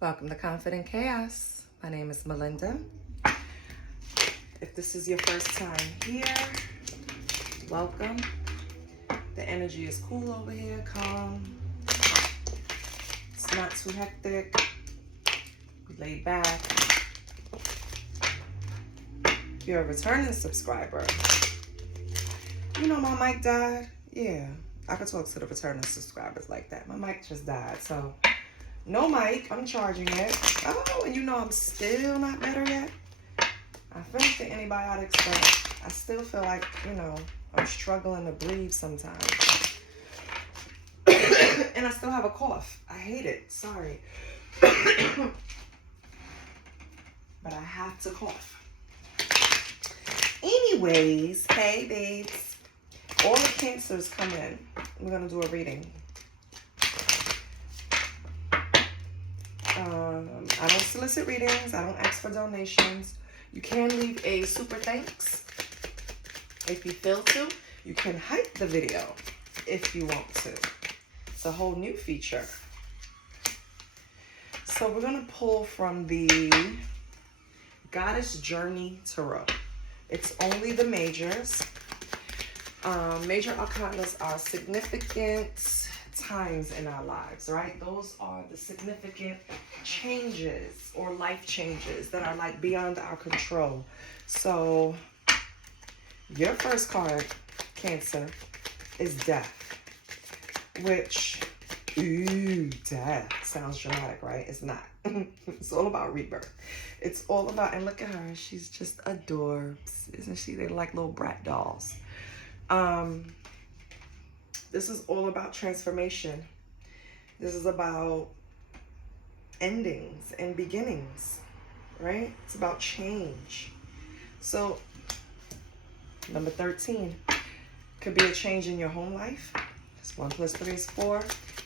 Welcome to Confident Chaos. My name is Melinda. If this is your first time here, welcome. The energy is cool over here, calm. It's not too hectic. Laid back. If you're a returning subscriber, you know my mic died? Yeah, I could talk to the returning subscribers like that. My mic just died, so no mic, I'm charging it. Oh, and you know I'm still not better yet. I finished the antibiotics, but I still feel like, I'm struggling to breathe sometimes. And I still have a cough. I hate it, sorry. But I have to cough. Anyways, hey babes. All the Cancers come in. We're gonna do a reading. I don't solicit readings. I don't ask for donations. You can leave a super thanks if you feel to. You can hype the video if you want to. It's a whole new feature. So we're going to pull from the Goddess Journey Tarot. It's only the majors. Major arcanas are significant times in our lives, right? Those are the significant changes or life changes that are like beyond our control. So your first card, Cancer, is death, which, death sounds dramatic, right? It's not. It's all about rebirth. It's all about, and look at her, she's just adorbs, isn't she? They're like little brat dolls. This is all about transformation. This is about endings and beginnings, right? It's about change. So, number 13 could be a change in your home life. 1 + 3 is 4.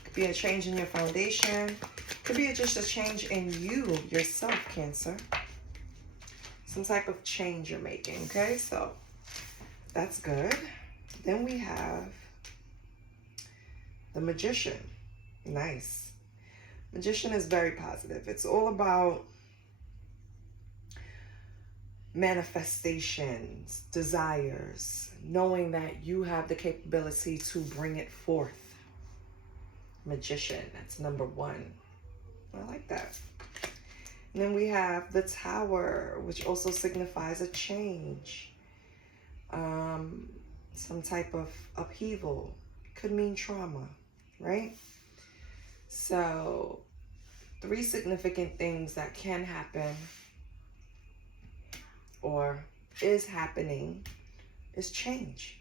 Could be a change in your foundation. Could be just a change in you, yourself, Cancer. Some type of change you're making, okay? So, that's good. Then we have the Magician. Nice. Magician is very positive. It's all about manifestations, desires, knowing that you have the capability to bring it forth. Magician, that's number 1. I like that. And then we have the Tower, which also signifies a change. Some type of upheaval. Could mean trauma, right? So, 3 significant things that can happen or is happening is change.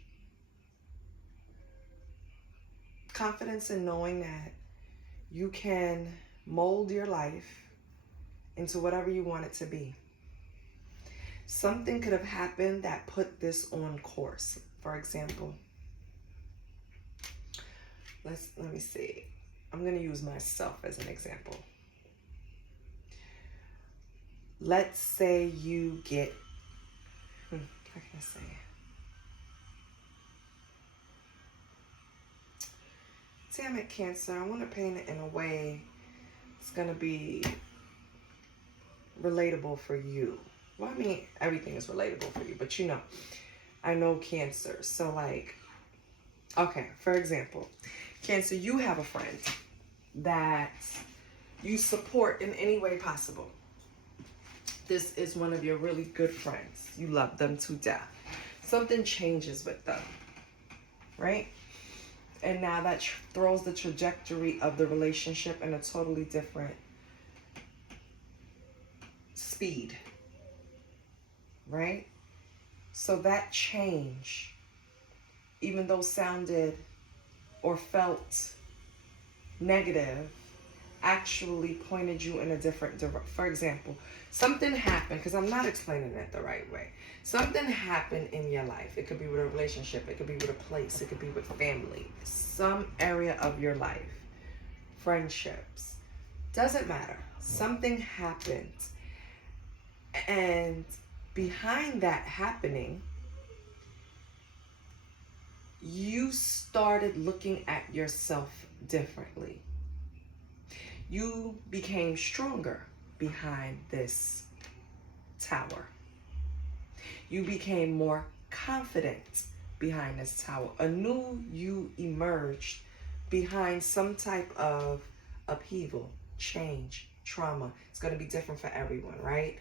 Confidence in knowing that you can mold your life into whatever you want it to be. Something could have happened that put this on course. For example, let me see. I'm going to use myself as an example. Let's say you get, how can I say it? Damn it, Cancer. I want to paint it in a way it's going to be relatable for you. Well, I mean, everything is relatable for you, but I know Cancer. So like, okay, for example, Cancer, you have a friend that you support in any way possible. This is one of your really good friends. You love them to death. Something changes with them, right? And now that throws the trajectory of the relationship in a totally different speed, right? So that change, even though sounded or felt negative, actually pointed you in a different direction. For example, something happened, because I'm not explaining it the right way. Something happened in your life. It could be with a relationship. It could be with a place. It could be with family. Some area of your life. Friendships. Doesn't matter. Something happened. And behind that happening, you started looking at yourself differently. you became stronger behind this tower. You became more confident behind this tower. Anew, you emerged behind some type of upheaval, change, trauma. It's going to be different for everyone, right?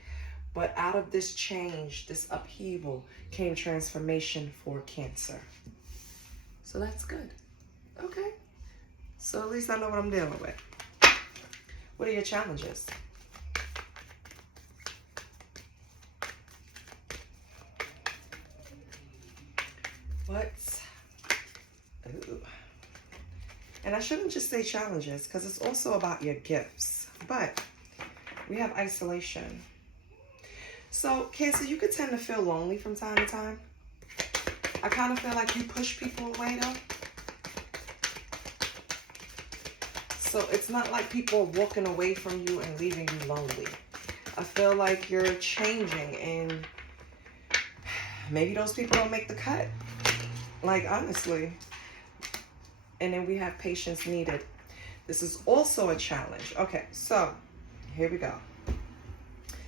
But out of this change, this upheaval, came transformation for Cancer. So that's good. Okay. So at least I know what I'm dealing with. What are your challenges? Ooh. And I shouldn't just say challenges, because it's also about your gifts. But we have isolation. So, Cancer, you could tend to feel lonely from time to time. I kind of feel like you push people away, though. So it's not like people are walking away from you and leaving you lonely. I feel like you're changing, and maybe those people don't make the cut. Like, honestly. And then we have patience needed. This is also a challenge. Okay, so here we go.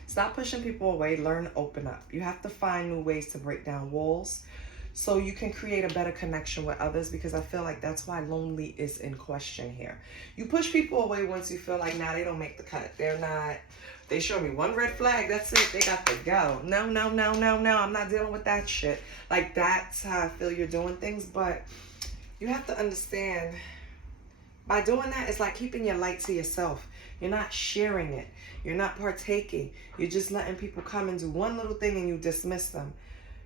Stop pushing people away. Learn to open up. You have to find new ways to break down walls so you can create a better connection with others, because I feel like that's why lonely is in question here. You push people away once you feel like, nah, they don't make the cut. They're not, they show me one red flag, that's it, they got to go. No, no, no, no, no, I'm not dealing with that shit. Like, that's how I feel you're doing things. But you have to understand, by doing that, it's like keeping your light to yourself. You're not sharing it. You're not partaking. You're just letting people come and do one little thing and you dismiss them.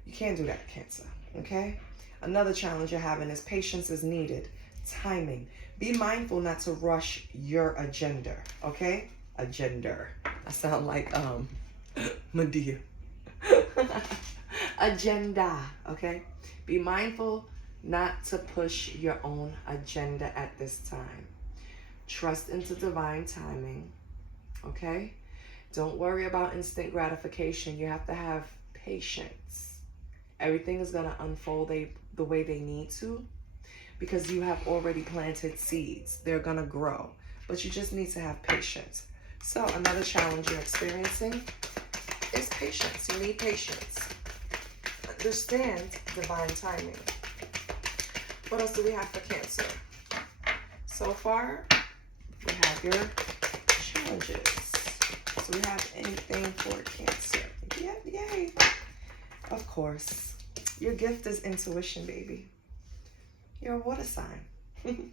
You can't do that, Cancer, okay? Another challenge you're having is patience is needed. Timing. Be mindful not to rush your agenda, okay? Agenda. I sound like Medea. Agenda, okay? Be mindful not to push your own agenda at this time. Trust into divine timing, okay? Don't worry about instant gratification. You have to have patience. Everything is going to unfold the way they need to, because you have already planted seeds. They're going to grow, but you just need to have patience. So another challenge you're experiencing is patience. You need patience. Understand divine timing. What else do we have for Cancer? So far, we have your challenges. So we have anything for Cancer. Yeah, yay. Of course. Your gift is intuition, baby. You're a water sign.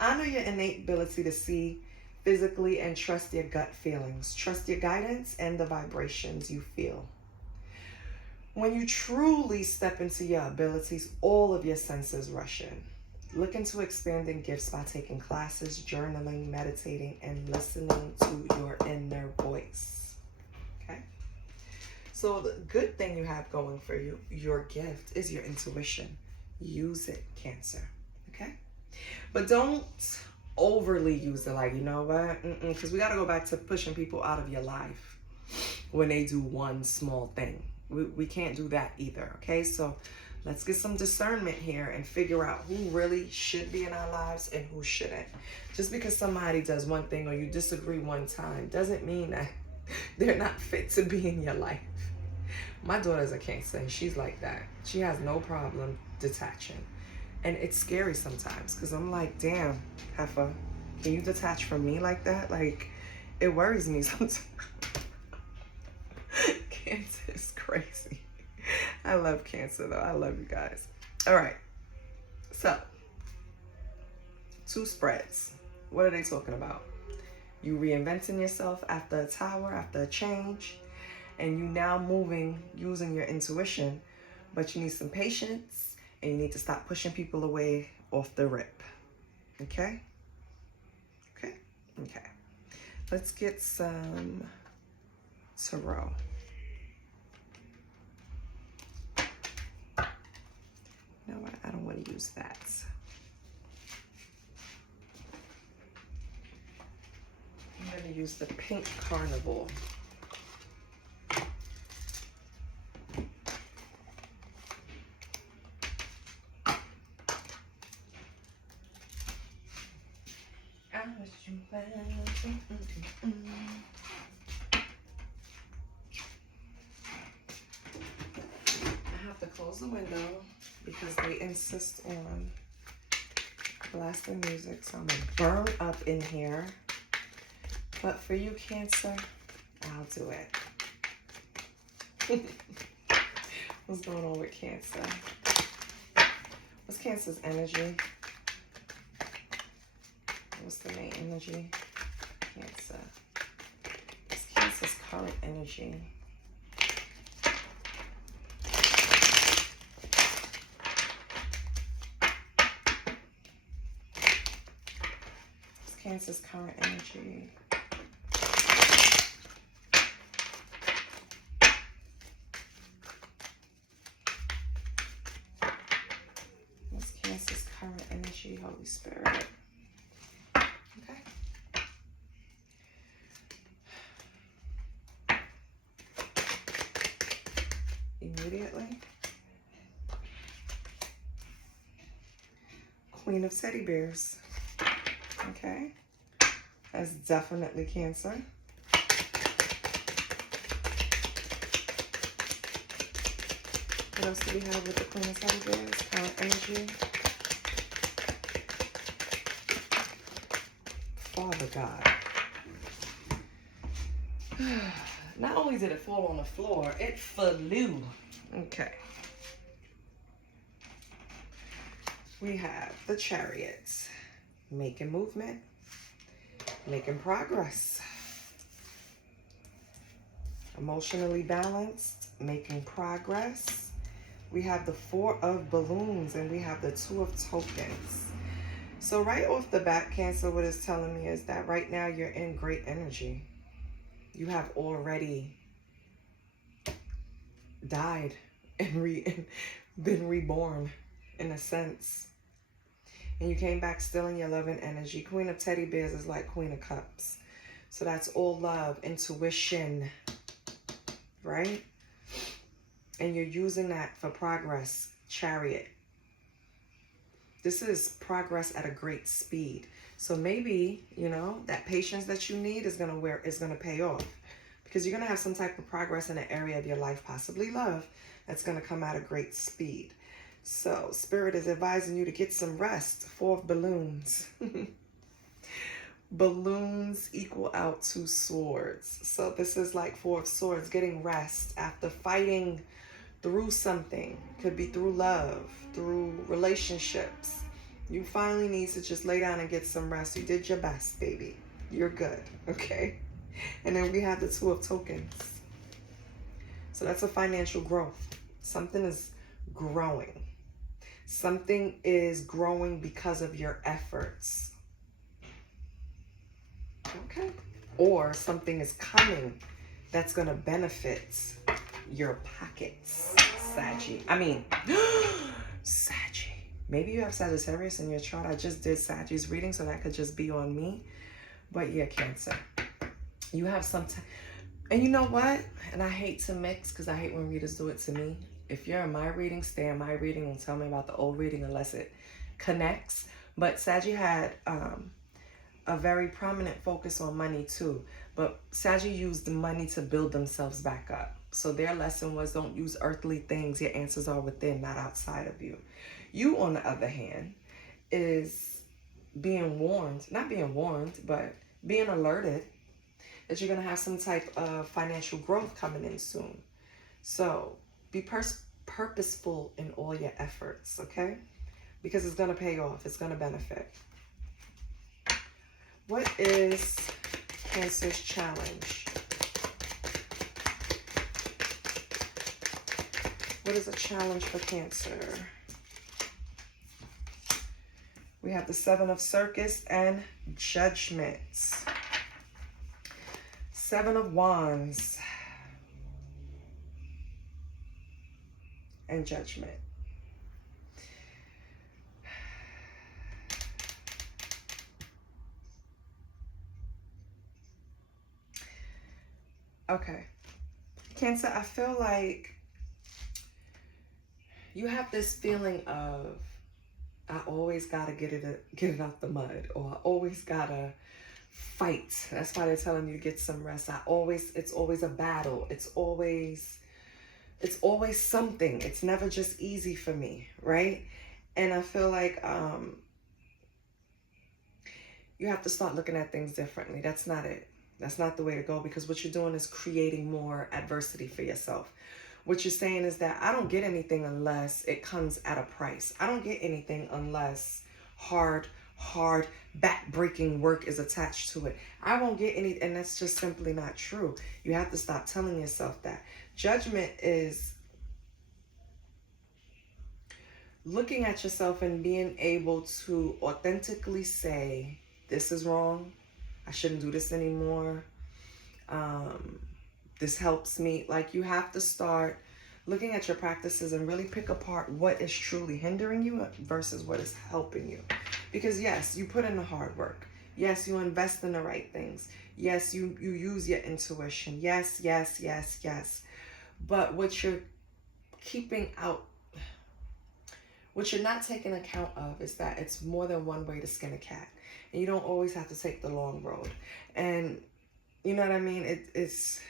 Honor your innate ability to see physically and trust your gut feelings. Trust your guidance and the vibrations you feel. When you truly step into your abilities, all of your senses rush in. Look into expanding gifts by taking classes, journaling, meditating, and listening to your inner voice. Okay? So the good thing you have going for you, your gift, is your intuition. Use it, Cancer. Okay? But don't overly use it, like, you know what? Because we got to go back to pushing people out of your life when they do one small thing. We can't do that either, okay? So let's get some discernment here and figure out who really should be in our lives and who shouldn't. Just because somebody does one thing or you disagree one time doesn't mean that they're not fit to be in your life. My daughter's a Cancer and she's like that. She has no problem detaching. And it's scary sometimes because I'm like, damn, Heifer, can you detach from me like that? Like, it worries me sometimes. Cancer is crazy. I love Cancer though. I love you guys. All right. So, 2 spreads. What are they talking about? You reinventing yourself after a tower, after a change, and you now moving using your intuition, but you need some patience and you need to stop pushing people away off the rip. Okay? Okay? Okay. Let's get some tarot. You know what? I don't want to use that. I'm going to use the pink carnival. I wish you well. I have to close the window because they insist on blasting music, so I'm gonna burn up in here. But for you, Cancer, I'll do it. What's going on with Cancer? What's Cancer's energy? What's the main energy? Cancer. What's Cancer's current energy? What's Cancer's current energy? What's Cancer's current energy, Holy Spirit? Okay. Immediately. Queen of Teddy Bears. Okay. That's definitely Cancer. What else do we have with the Queen of Teddy Bears? Current energy. Father God. Not only did it fall on the floor, it flew. Okay. We have the Chariots. Making movement. Making progress. Emotionally balanced. Making progress. We have the Four of Balloons and we have the Two of Tokens. So right off the bat, Cancer, what it's telling me is that right now you're in great energy. You have already died and been reborn in a sense. And you came back still in your loving energy. Queen of Teddy Bears is like Queen of Cups. So that's all love, intuition, right? And you're using that for progress. Chariot. This is progress at a great speed. So maybe, you know, that patience that you need is gonna pay off. Because you're gonna have some type of progress in an area of your life, possibly love, that's gonna come at a great speed. So Spirit is advising you to get some rest. Four of Balloons. Balloons equal out to swords. So this is like Four of Swords, getting rest after fighting through something. Could be through love, through relationships. You finally need to just lay down and get some rest. You did your best, baby. You're good, okay? And then we have the Two of Tokens. So that's a financial growth. Something is growing. Something is growing because of your efforts. Okay. Or something is coming that's going to benefit your pockets, Saggy. I mean, Saggy. Maybe you have Sagittarius in your chart. I just did Saggy's reading, so that could just be on me. But yeah, Cancer. You have some time. And you know what? And I hate to mix because I hate when readers do it to me. If you're in my reading, stay in my reading and tell me about the old reading unless it connects. But Saggy had a very prominent focus on money too. But Saggy used the money to build themselves back up. So their lesson was don't use earthly things. Your answers are within, not outside of you. You, on the other hand, is being warned, not being warned, but being alerted that you're going to have some type of financial growth coming in soon. So be purposeful in all your efforts, okay? Because it's going to pay off. It's going to benefit. What is Cancer's challenge? What is a challenge for Cancer? We have the Seven of Circus and Judgment. Seven of Wands and Judgment. Okay. Cancer, I feel like you have this feeling of I always gotta get it out the mud, or I always gotta fight. That's why they're telling you to get some rest. It's always a battle. It's always something. It's never just easy for me, right? And I feel like you have to start looking at things differently. That's not it. That's not the way to go, because what you're doing is creating more adversity for yourself. What you're saying is that I don't get anything unless it comes at a price. I don't get anything unless hard, back-breaking work is attached to it. I won't get any, and that's just simply not true. You have to stop telling yourself that. Judgment is looking at yourself and being able to authentically say, this is wrong. I shouldn't do this anymore. This helps me. Like, you have to start looking at your practices and really pick apart what is truly hindering you versus what is helping you. Because yes, you put in the hard work. Yes, you invest in the right things. Yes, you use your intuition. Yes. But what you're keeping out, what you're not taking account of, is that it's more than one way to skin a cat. And you don't always have to take the long road. And you know what I mean? It's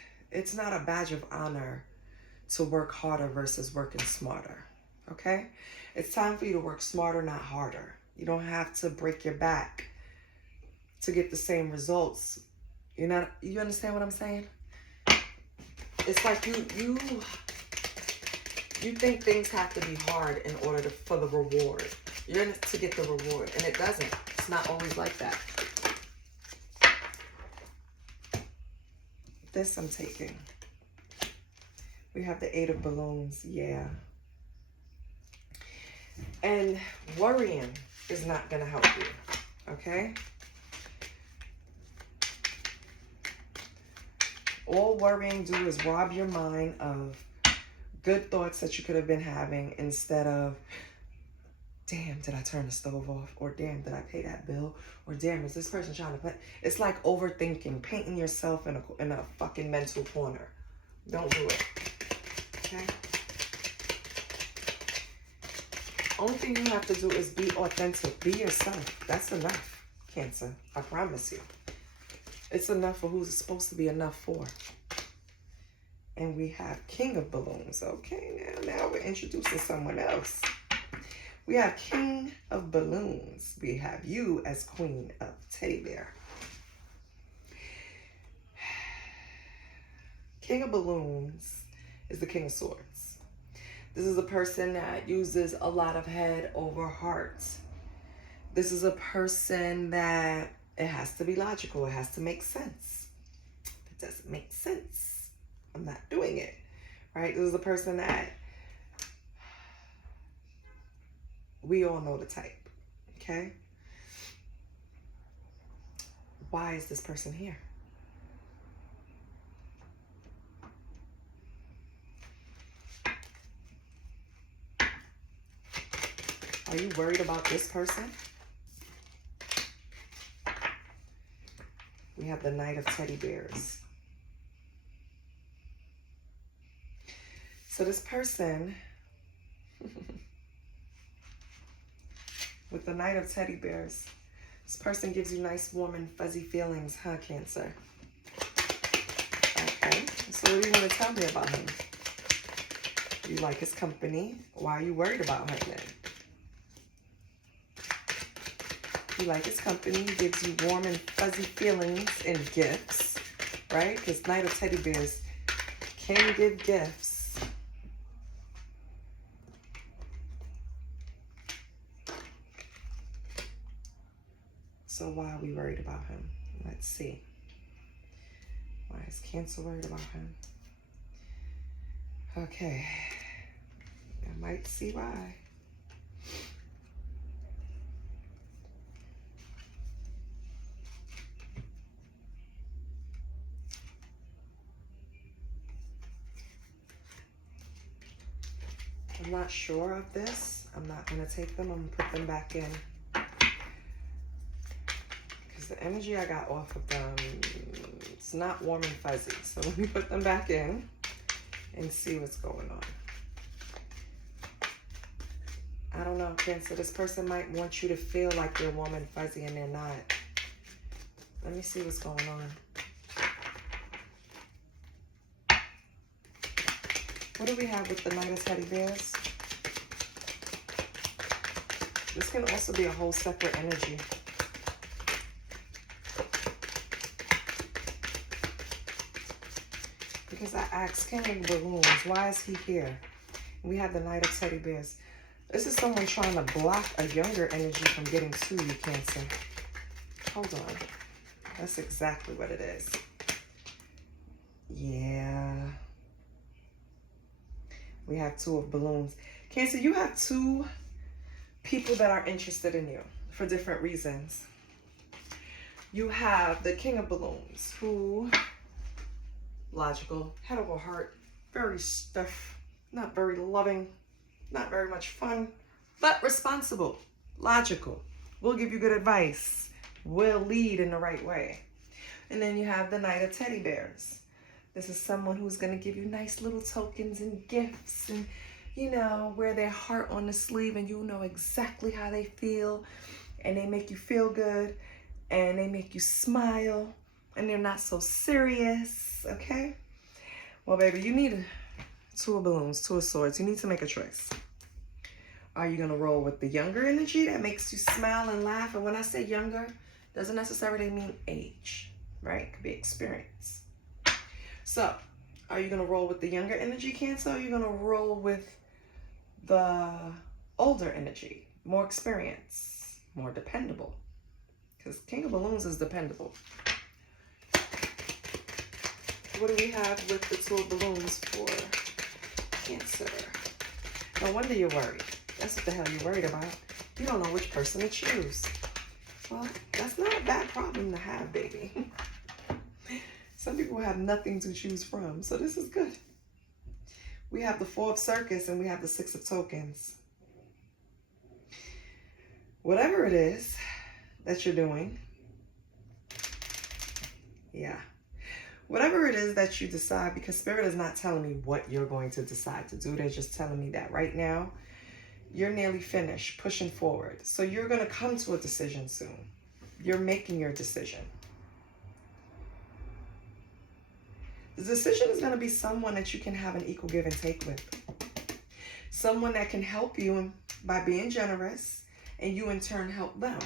not a badge of honor to work harder versus working smarter. Okay? It's time for you to work smarter, not harder. You don't have to break your back to get the same results. You understand what I'm saying? It's like you think things have to be hard in order for the reward. You're in it to get the reward, and it doesn't. It's not always like that. This I'm taking. We have the 8 of balloons. Yeah. And worrying is not going to help you. Okay? All worrying do is rob your mind of good thoughts that you could have been having, instead of, damn, did I turn the stove off? Or damn, did I pay that bill? Or damn, is this person trying to play? It's like overthinking, painting yourself in a fucking mental corner. Don't do it. Okay? Only thing you have to do is be authentic. Be yourself. That's enough, Cancer. I promise you. It's enough for who's it's supposed to be enough for. And we have King of Balloons. Okay, now we're introducing someone else. We have King of Balloons. We have you as Queen of Teddy Bear. King of Balloons is the King of Swords. This is a person that uses a lot of head over heart. This is a person that it has to be logical. It has to make sense. If it doesn't make sense, I'm not doing it. Right? This is a person that we all know the type. Okay? Why is this person here? Are you worried about this person? We have the Knight of Teddy Bears. So this person, with the Knight of Teddy Bears, this person gives you nice, warm, and fuzzy feelings, huh, Cancer? Okay, so what do you want to tell me about him? You like his company. Why are you worried about him then? You like his company. He gives you warm and fuzzy feelings and gifts, right? Because Knight of Teddy Bears can give gifts. So why are we worried about him? Let's see. Why is Cancer worried about him? Okay. I might see why. I'm not sure of this. I'm not going to take them. I'm going to put them back in. Because the energy I got off of them, it's not warm and fuzzy. So let me put them back in and see what's going on. I don't know, Cancer. This person might want you to feel like they're warm and fuzzy and they're not. Let me see what's going on. What do we have with the Knight of Teddy Bears? This can also be a whole separate energy. Because I asked King of Balloons, why is he here? We have the Knight of Teddy Bears. This is someone trying to block a younger energy from getting to you, Cancer. Hold on. That's exactly what it is. Yeah. We have Two of Balloons. Cancer, you have two people that are interested in you for different reasons. You have the King of Balloons, who, logical, head over heart, very stiff, not very loving, not very much fun, but responsible, logical, will give you good advice, will lead in the right way. And then you have the Knight of Teddy Bears. This is someone who's going to give you nice little tokens and gifts and, you know, wear their heart on the sleeve and you'll know exactly how they feel. And they make you feel good and they make you smile and they're not so serious, okay? Well, baby, you need Two of Balloons, Two of Swords. You need to make a choice. Are you going to roll with the younger energy that makes you smile and laugh? And when I say younger, doesn't necessarily mean age, right? It could be experience. So, are you going to roll with the younger energy, Cancer? Or are you going to roll with the older energy? More experience, more dependable. Because King of Balloons is dependable. What do we have with the Two of Balloons for Cancer? No wonder you're worried. That's what the hell you're worried about. You don't know which person to choose. Well, that's not a bad problem to have, baby. Some people have nothing to choose from, so this is good. We have the Four of Circus and we have the Six of Tokens. Whatever it is that you're doing, yeah. Whatever it is that you decide, because Spirit is not telling me what you're going to decide to do. They're just telling me that right now, you're nearly finished, pushing forward. So you're going to come to a decision soon. You're making your decision. The decision is going to be someone that you can have an equal give and take with. Someone that can help you by being generous, and you in turn help them.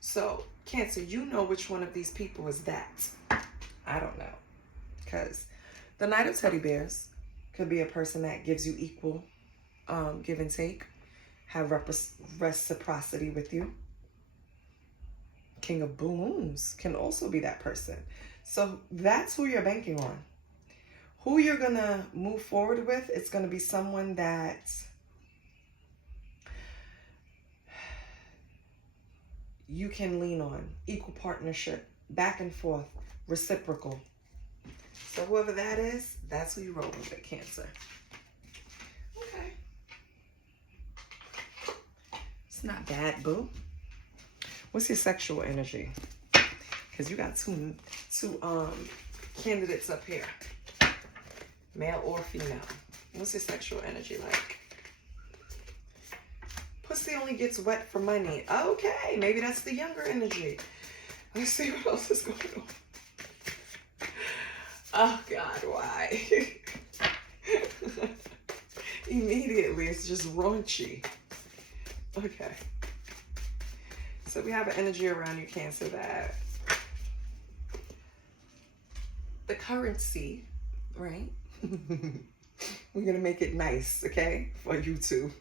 So, Cancer, you know which one of these people is that. I don't know. Because the Knight of Teddy Bears could be a person that gives you equal give and take, have reciprocity with you. King of Balloons can also be that person. So that's who you're banking on. Who you're going to move forward with, it's going to be someone that you can lean on. Equal partnership, back and forth, reciprocal. So whoever that is, that's who you roll with at Cancer. Okay. It's not bad, boo. What's your sexual energy? Because you got two candidates up here. Male or female. What's your sexual energy like? Pussy only gets wet for money. Okay, maybe that's the younger energy. Let's see what else is going on. Oh, God, why? Immediately, it's just raunchy. Okay. So we have an energy around you, Cancer, that the currency, right? We're going to make it nice, okay, for you two.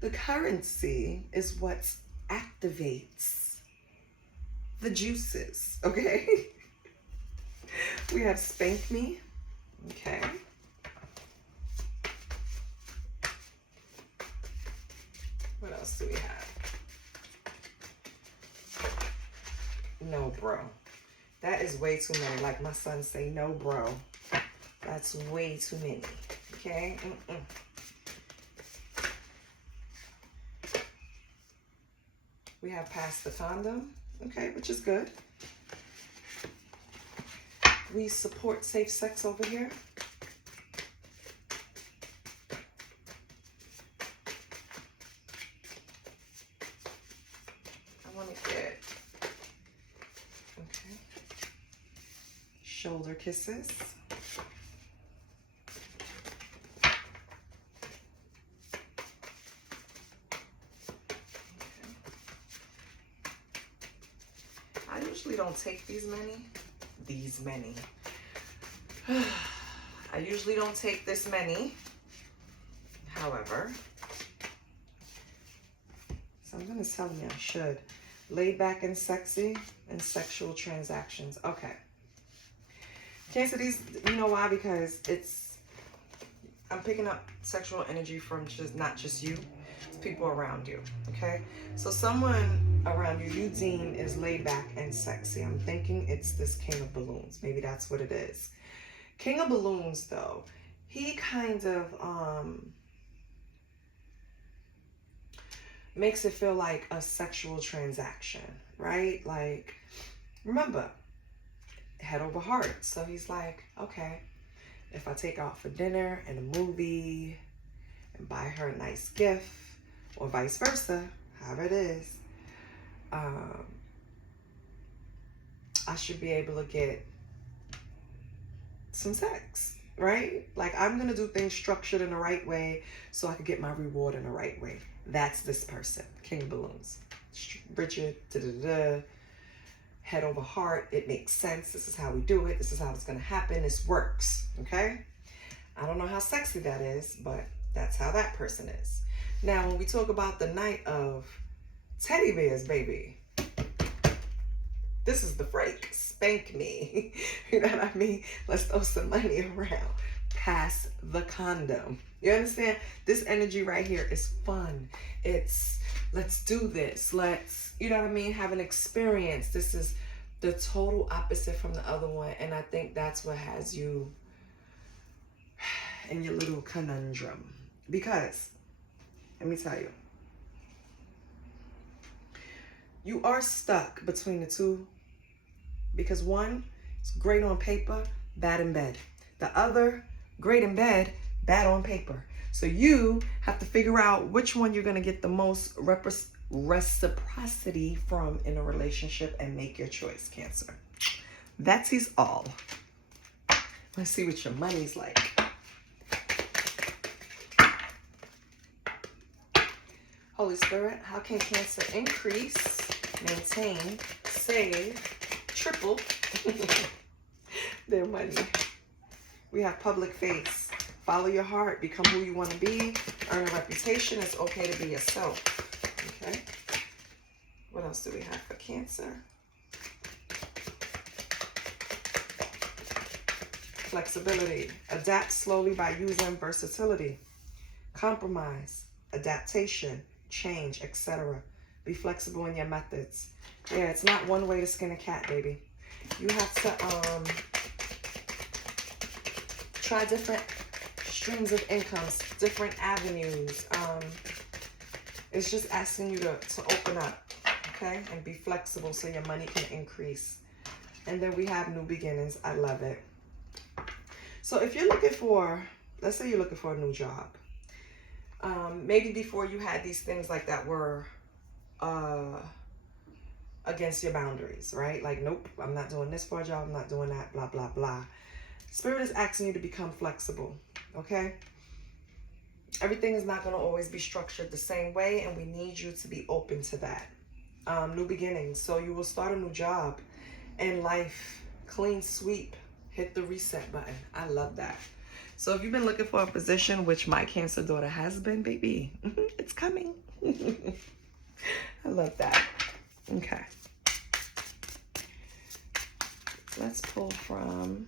The currency is what activates the juices, okay? We have Spank Me, okay? What else do we have? No, bro. That is way too many. Like my son say, no, bro. That's way too many, okay? We have Pass the Condom, okay, which is good. We support safe sex over here. I want to get shoulder kisses. I usually don't take these many. I usually don't take this many. However, something is telling me I should. Laid back and sexy and sexual transactions. Okay. Cancer, these, you know why? Because I'm picking up sexual energy from not just you, it's people around you. Okay. So someone around you deem is laid back and sexy. I'm thinking it's this King of Balloons. Maybe that's what it is. King of Balloons, though, he kind of makes it feel like a sexual transaction, right? Like, remember, head over heart. So he's like, okay, if I take her out for dinner and a movie and buy her a nice gift, or vice versa, however it is, I should be able to get some sex, right? Like, I'm gonna do things structured in the right way so I can get my reward in the right way. That's this person, King of Balloons. Richard, head over heart. It makes sense. This is how we do it. This is how it's gonna happen. This works, okay? I don't know how sexy that is, but that's how that person is. Now, when we talk about the night of teddy bears, baby, this is the freak. Spank me. You know what I mean? Let's throw some money around. Pass the condom. You understand? This energy right here is fun. It's, let's do this. Let's, you know what I mean? Have an experience. This is the total opposite from the other one. And I think that's what has you in your little conundrum. Because, let me tell you, you are stuck between the two. Because one is great on paper, bad in bed. The other, great in bed, bad on paper. So you have to figure out which one you're going to get the most reciprocity from in a relationship and make your choice, Cancer. That is all. Let's see what your money's like. Holy Spirit, how can Cancer increase, maintain, save, triple their money? We have public face. Follow your heart. Become who you want to be. Earn a reputation. It's okay to be yourself. Okay. What else do we have for Cancer? Flexibility. Adapt slowly by using versatility. Compromise. Adaptation. Change, etc. Be flexible in your methods. Yeah, it's not one way to skin a cat, baby. You have to try different streams of incomes, different avenues. It's just asking you to open up, okay? And be flexible so your money can increase. And then we have new beginnings. I love it. So if you're looking for, let's say you're looking for a new job. Maybe before you had these things like that were against your boundaries, right? Like, nope, I'm not doing this for a job. I'm not doing that, blah, blah, blah. Spirit is asking you to become flexible, okay? Everything is not going to always be structured the same way, and we need you to be open to that. New beginnings. So you will start a new job and life, clean sweep, hit the reset button. I love that. So if you've been looking for a position, which my Cancer daughter has been, baby, it's coming. I love that. Okay. Let's pull from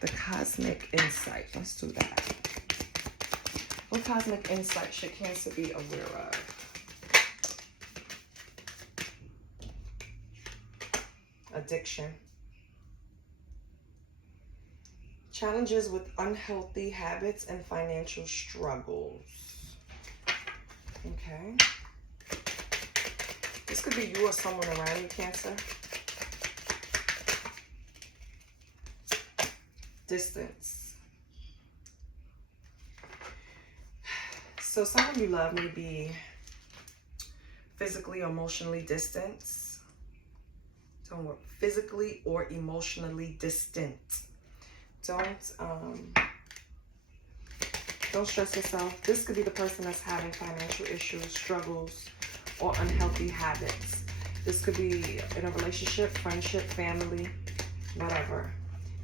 the Cosmic Insight. Let's do that. What cosmic insight should Cancer be aware of? Addiction. Challenges with unhealthy habits and financial struggles. Okay. This could be you or someone around you, Cancer. Distance. So someone you love may be physically or emotionally distant. Don't physically or emotionally distant. Don't stress yourself. This could be the person that's having financial issues, struggles, or unhealthy habits. This could be in a relationship, friendship, family, whatever.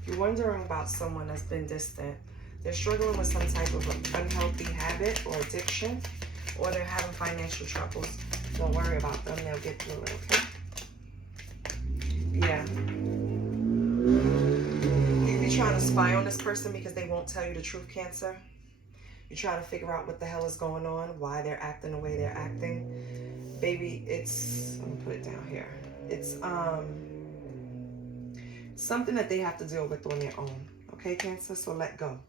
If you're wondering about someone that's been distant, they're struggling with some type of unhealthy habit or addiction, or they're having financial troubles. Don't worry about them. They'll get through it, okay? Yeah. You be trying to spy on this person because they won't tell you the truth, Cancer. You're trying to figure out what the hell is going on, why they're acting the way they're acting. Baby, I'm gonna put it down here. It's something that they have to deal with on their own. Okay, Cancer? So let go.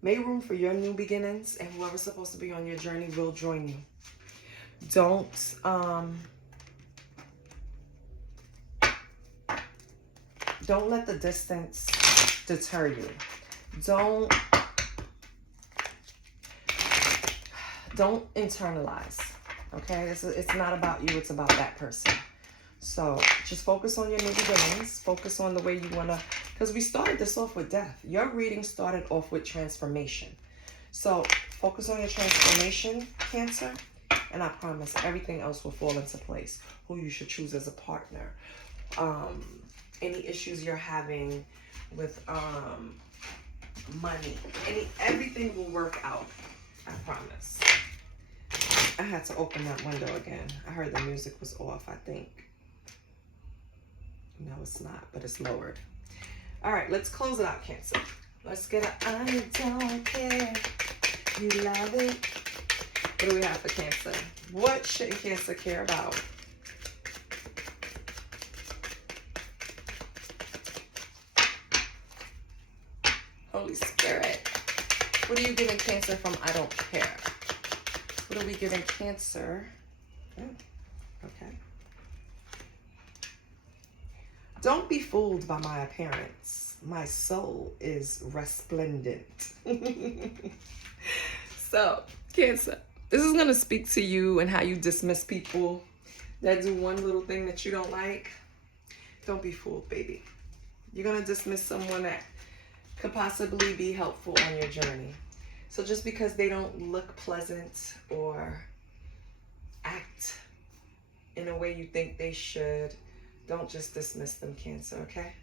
Make room for your new beginnings, and whoever's supposed to be on your journey will join you. Don't let the distance deter you. Don't internalize, okay? It's not about you, it's about that person. So just focus on your new beginnings. Focus on the way you want to, because we started this off with death. Your reading started off with transformation. So focus on your transformation, Cancer, and I promise everything else will fall into place. Who you should choose as a partner. Any issues you're having with money. Everything will work out. I promise. I had to open that window again. I heard the music was off, I think. No, it's not, but it's lowered. All right, let's close it out, Cancer. Let's get I don't care. You love it. What do we have for Cancer? What should Cancer care about? Holy Spirit. What are you giving Cancer from I don't care? What are we giving Cancer? Oh, okay. Don't be fooled by my appearance. My soul is resplendent. So, Cancer, this is going to speak to you and how you dismiss people that do one little thing that you don't like. Don't be fooled, baby. You're going to dismiss someone that could possibly be helpful on your journey. So just because they don't look pleasant or act in a way you think they should, don't just dismiss them, Cancer, okay?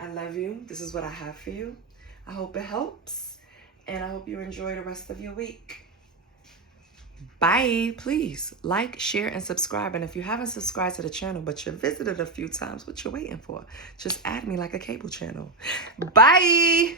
I love you. This is what I have for you. I hope it helps, and I hope you enjoy the rest of your week. Bye. Please like, share, and subscribe. And if you haven't subscribed to the channel, but you've visited a few times, what you waiting for? Just add me like a cable channel. Bye.